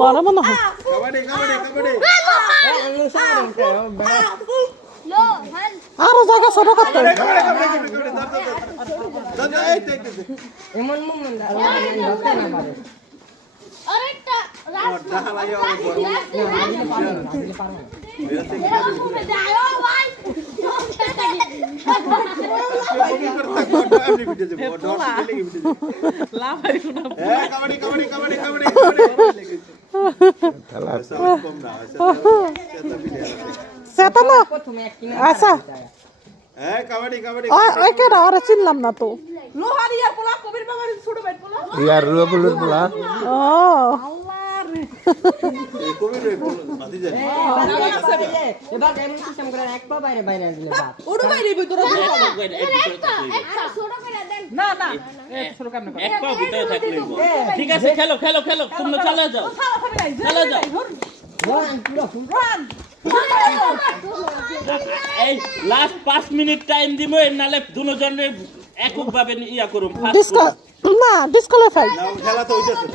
গরম মনে হয় আরো জায়গা ছোট করতে আচ্ছা চিনলাম না তো ঠিক আছে খেলো খেলো খেলো তোমরা চালা যাও চালা যাও এই লাস্ট 5 মিনিট টাইম দিব নালে দুজনের এককভাবে ইয়া করুম না ডিসকোয়ালিফাই খেলা তো হইতাছে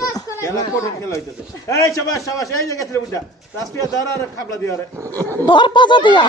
খেলা কঠিন খেলা হইতাছে এই শাবাশ শাবাশ এই জায়গা থেকে বুঝা রাস্পিয়া ধর আর খাবলা দিয়া রে ধর পাজা দিয়া